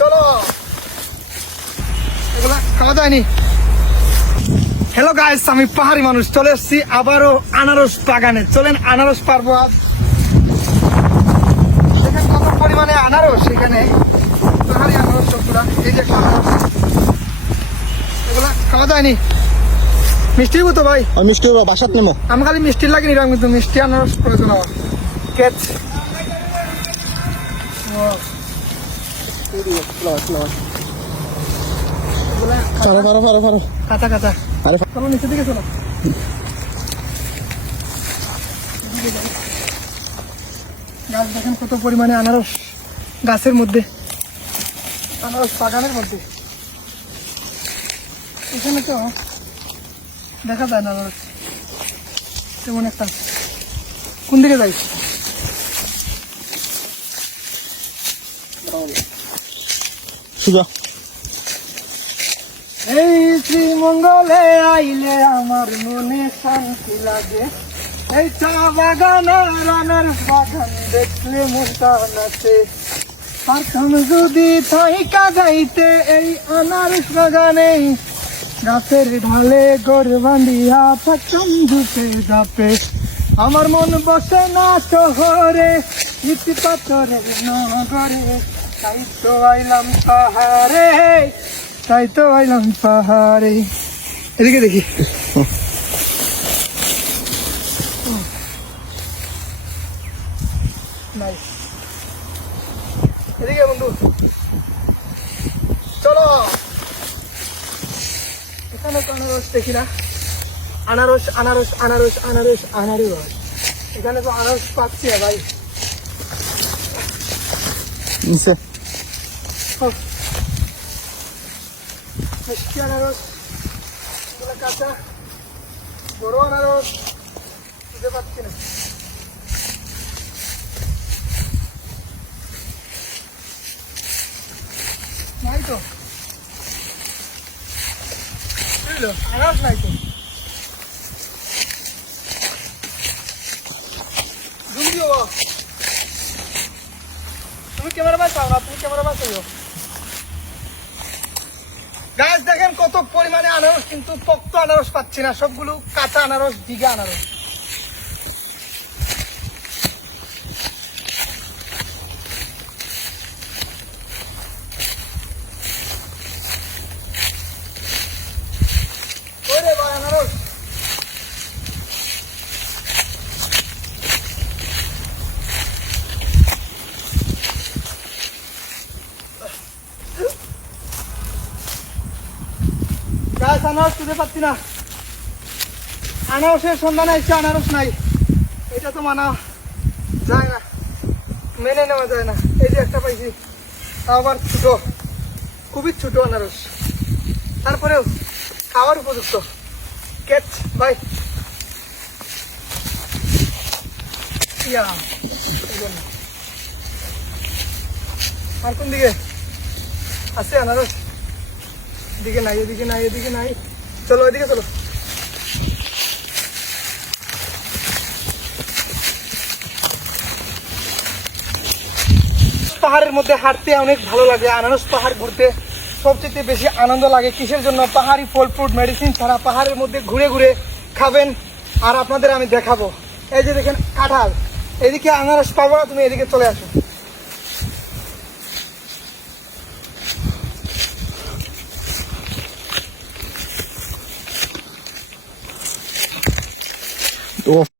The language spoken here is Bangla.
চলো, এগুলা খাওয়া যায়নি। হ্যালো গাইস, আমি পাহাড়ি মানুষ, চলে এসেছি আবারও আনারস বাগানে। চলেন আনারস পারবো আজ। সেখানে কত পরিমাণে আনারস, সেখানে পাহাড়ি আনারস সবগুলা। এই যে একটা আনারস, এগুলা খাওয়া যায়নি। মিষ্টি তো ভাই, মিষ্টি বাসাত নেবো। আমি খালি মিষ্টি লাগেনি, কিন্তু মিষ্টি আনারস প্রয়োজন আমার। কেচ কাঁচা কাঁচা। চলো নিচের দিকে চলো। গাছ দেখেন কত পরিমাণে আনারস গাছের মধ্যে, আনারস বাগানের মধ্যে। এখানে তো দেখা যায় না আনারস তেমন একটা। কোন দিকে যাই? সুজা এই শ্রীমঙ্গলে আইলে আমার মনে শান্তি লাগে। এই চা বাগান আর আনারস বাগান দেখলে মনটা নাচে। পারতাম যদি থাইকা যাইতে এই আনারস বাগানে, গাছের ঢালে গড় বান্ধিয়া থাকতাম ঝুঁকে ঝাপে। আমার মন বসে না শহরে, ইতি পাথরের নগরে, তাই তো আইলাম পাহাড়ে, তাই তো আইলাম পাহাড়ে। এদিকে দেখি, এদিকে বন্ধু চলো। এখানে তো আনারস দেখি না। আনারস আনারস আনারস আনারস আনারস, এখানে তো আনারস পাচ্ছি না ভাই। মিষ্টি আনারস, এগুলো কাঁচা। বড় আনারস খুঁজে পাচ্ছি না। নাই তো, বুঝলো, আনারস নাই তো। তুমি ক্যামেরা বাঁচাও না, তুমি ক্যামেরা বাঁচাইও। গাছ দেখেন কত পরিমাণে আনারস, কিন্তু পক্ত আনারস পাচ্ছি না, সবগুলো কাঁচা আনারস, দিঘা আনারস। ওরে ভাই আনারস, গাছ আনারস খুঁজে পাচ্ছি না। আনারসের সন্ধান আসছে, আনারস নাই। এটা তো মানা যায় না, মেনে নেওয়া যায় না। এই যে একটা পাইছি, আবার ছোট, খুবই ছোট আনারস, তারপরেও খাওয়ার উপযুক্ত। কেচ ভাই, আর কোন দিকে আছে আনারস? এদিকে নাই, এদিকে নাই, এদিকে নাই। চলো এদিকে চলো। পাহাড়ের মধ্যে হাঁটতে অনেক ভালো লাগে। আনারস পাহাড় ঘুরতে সবচেয়ে বেশি আনন্দ লাগে। কিসের জন্য? পাহাড়ি ফল ফ্রুট মেডিসিন ছাড়া পাহাড়ের মধ্যে ঘুরে ঘুরে খাবেন। আর আপনাদের আমি দেখাবো। এই যে দেখেন কাঁঠাল, এদিকে আনারস পাবো না, তুমি এদিকে চলে আসো। তো